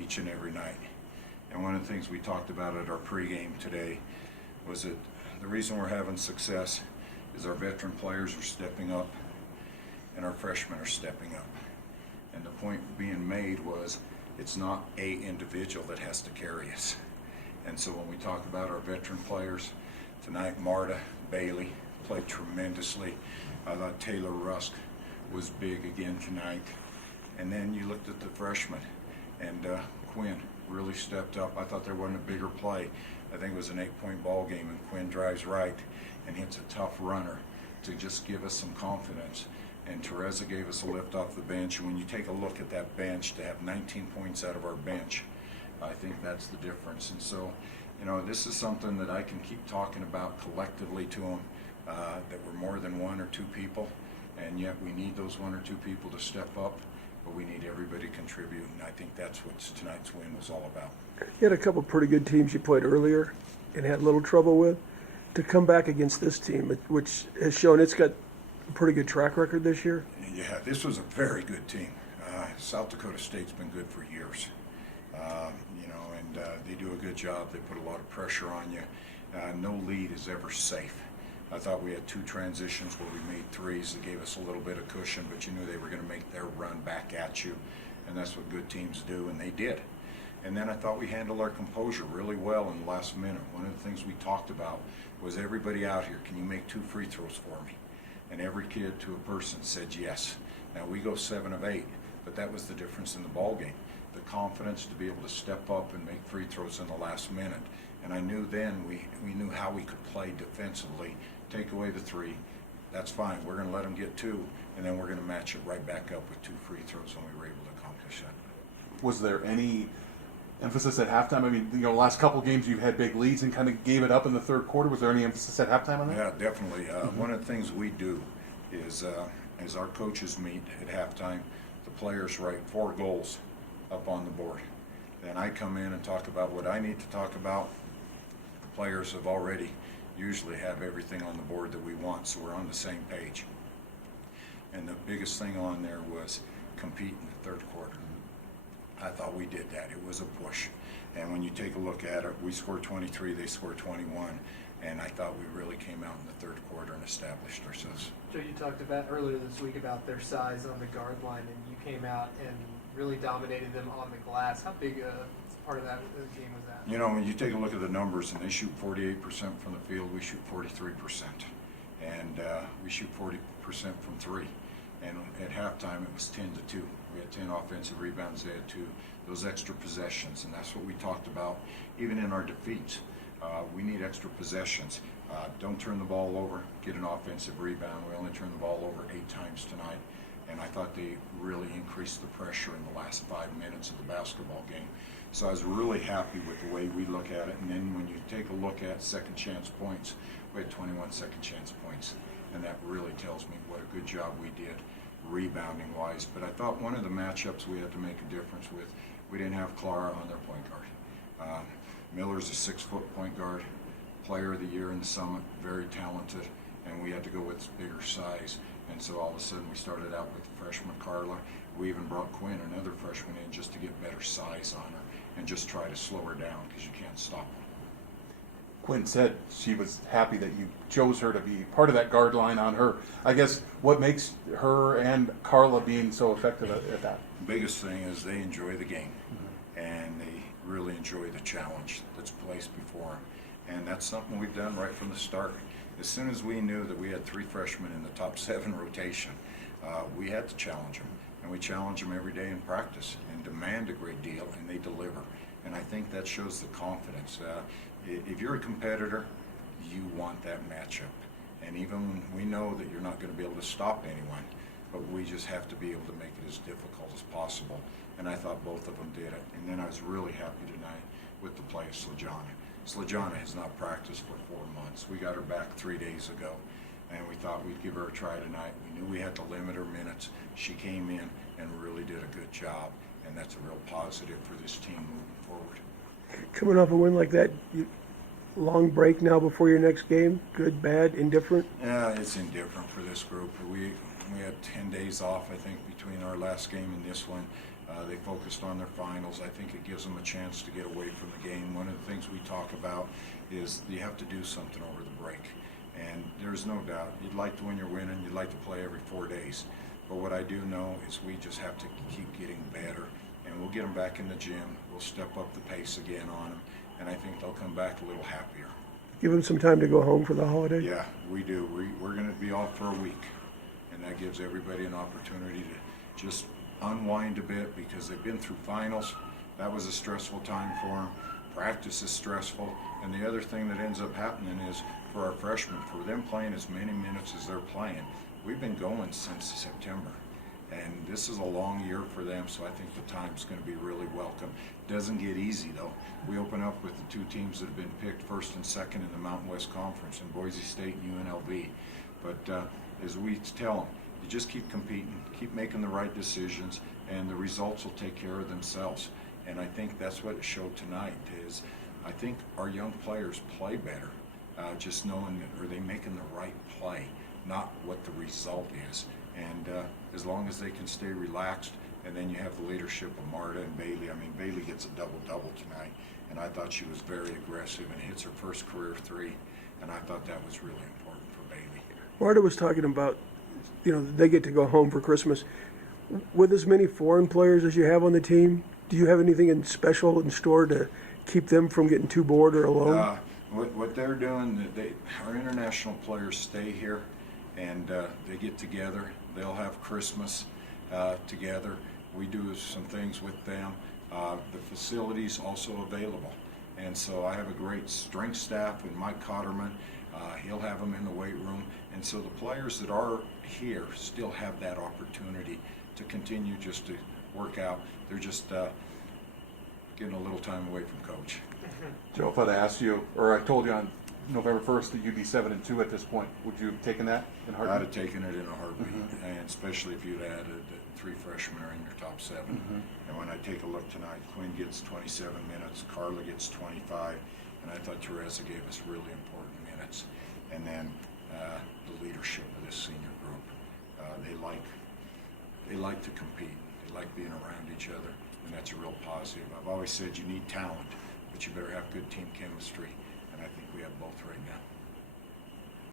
each and every night. And one of the things we talked about at our pregame today was that the reason we're having success is our veteran players are stepping up and our freshmen are stepping up. And the point being made was it's not a individual that has to carry us. And so when we talk about our veteran players, tonight Marta, Bailey played tremendously. I thought Taylor Rusk was big again tonight. And then you looked at the freshmen, and Quinn really stepped up. I thought there wasn't a bigger play. I think it was an 8-point ball game, and Quinn drives right and hits a tough runner to just give us some confidence. And Teresa gave us a lift off the bench. And when you take a look at that bench, to have 19 points out of our bench, I think that's the difference. And so, you know, this is something that I can keep talking about collectively to them, that we're more than one or two people, and yet we need those one or two people to step up, but we need everybody to contribute, and I think that's what tonight's win was all about. You had a couple pretty good teams you played earlier and had little trouble with. To come back against this team, which has shown it's got a pretty good track record this year. Yeah, this was a very good team. South Dakota State's been good for years. You know, and they do a good job. They put a lot of pressure on you. No lead is ever safe. I thought we had two transitions where we made threes that gave us a little bit of cushion, but you knew they were going to make their run back at you, and that's what good teams do, and they did. And then I thought we handled our composure really well in the last minute. One of the things we talked about was everybody out here, can you make 2 free throws for me? And every kid to a person said yes. Now we go 7 of 8, but that was the difference in the ball game. The confidence to be able to step up and make free throws in the last minute. And I knew then we knew how we could play defensively, take away the 3. That's fine. We're going to let them get 2, and then we're going to match it right back up with 2 free throws, and we were able to accomplish that. Was there any emphasis at halftime? I mean, you know, the last couple of games you've had big leads and kind of gave it up in the third quarter. Was there any emphasis at halftime on that? Yeah, definitely. One of the things we do is as our coaches meet at halftime, the players write 4 goals up on the board. Then I come in and talk about what I need to talk about. The players have already usually have everything on the board that we want, so we're on the same page. And the biggest thing on there was compete in the third quarter. I thought we did that. It was a push. And when you take a look at it, we scored 23, they scored 21, and I thought we really came out in the third quarter and established ourselves. Joe, you talked about earlier this week about their size on the guard line, and you came out and really dominated them on the glass. How big a part of that game was that? You know, when you take a look at the numbers, and they shoot 48% from the field, we shoot 43%. And we shoot 40% from 3. And at halftime, it was 10-2. We had 10 offensive rebounds, they had 2. Those extra possessions, and that's what we talked about even in our defeats. We need extra possessions. Don't turn the ball over, get an offensive rebound. We only turned the ball over 8 times tonight. And I thought they really increased the pressure in the last 5 minutes of the basketball game. So I was really happy with the way we look at it. And then when you take a look at second chance points, we had 21 second chance points. And that really tells me what a good job we did rebounding wise. But I thought one of the matchups we had to make a difference with, we didn't have Clara on their point guard. Miller's a 6-foot point guard, player of the year in the Summit, very talented, and we had to go with bigger size. And so all of a sudden we started out with the freshman Carla. We even brought Quinn, another freshman, in just to get better size on her and just try to slow her down because you can't stop her. Quinn said she was happy that you chose her to be part of that guard line on her. I guess what makes her and Carla being so effective at that? The biggest thing is they enjoy the game, and they really enjoy the challenge that's placed before them. And that's something we've done right from the start. As soon as we knew that we had 3 freshmen in the top 7 rotation, we had to challenge them. And we challenge them every day in practice and demand a great deal, and they deliver. And I think that shows the confidence. If you're a competitor, you want that matchup. And even when we know that you're not going to be able to stop anyone, but we just have to be able to make it as difficult as possible. And I thought both of them did it. And then I was really happy tonight with the play of Slajana. Slajana has not practiced for 4 months. We got her back 3 days ago, and we thought we'd give her a try tonight. We knew we had to limit her minutes. She came in and really did a good job, and that's a real positive for this team moving forward. Coming off a win like that, long break now before your next game? Good, bad, indifferent? Yeah, it's indifferent for this group. We had 10 days off, I think, between our last game and this one. They focused on their finals. I think it gives them a chance to get away from the game. One of the things we talk about is you have to do something over the break. And there's no doubt, you'd like to, when you're winning, you'd like to play every 4 days. But what I do know is we just have to keep getting better, and we'll get them back in the gym. We'll step up the pace again on them, and I think they'll come back a little happier. Give them some time to go home for the holiday. Yeah, we do. We're going to be off for a week, and that gives everybody an opportunity to just unwind a bit because they've been through finals. That was a stressful time for them. Practice is stressful, and the other thing that ends up happening is for our freshmen, for them playing as many minutes as they're playing, we've been going since September, and this is a long year for them, so I think the time's going to be really welcome. Doesn't get easy though. We open up with the 2 teams that have been picked first and second in the Mountain West Conference, in Boise State and UNLV. But as we tell them, you just keep competing, keep making the right decisions, and the results will take care of themselves. And I think that's what it showed tonight. Is I think our young players play better, just knowing that are they making the right play, not what the result is. And as long as they can stay relaxed, and then you have the leadership of Marta and Bailey. I mean, Bailey gets a double-double tonight, and I thought she was very aggressive and hits her first career 3, and I thought that was really important for Bailey. Marta was talking about, they get to go home for Christmas. With as many foreign players as you have on the team, do you have anything special in store to keep them from getting too bored or alone? What they're doing, our international players stay here, and they get together. They'll have Christmas together. We do some things with them. The facility's also available, and so I have a great strength staff with Mike Cotterman. He'll have them in the weight room, and so the players that are here still have that opportunity to continue just to work out. They're just getting a little time away from coach. Joe, if I'd asked you, or I told you on November 1st that you'd be 7-2 at this point, would you have taken that in I'd heartbeat? have taken it in a heartbeat, and especially if you'd added that 3 freshmen are in your top 7. And when I take a look tonight, Quinn gets 27 minutes, Carla gets 25, and I thought Teresa gave us really important minutes. And then the leadership of this senior group, they like to compete. They like being around each other, and that's a real positive. I've always said you need talent, but you better have good team chemistry, and I think we have both right now.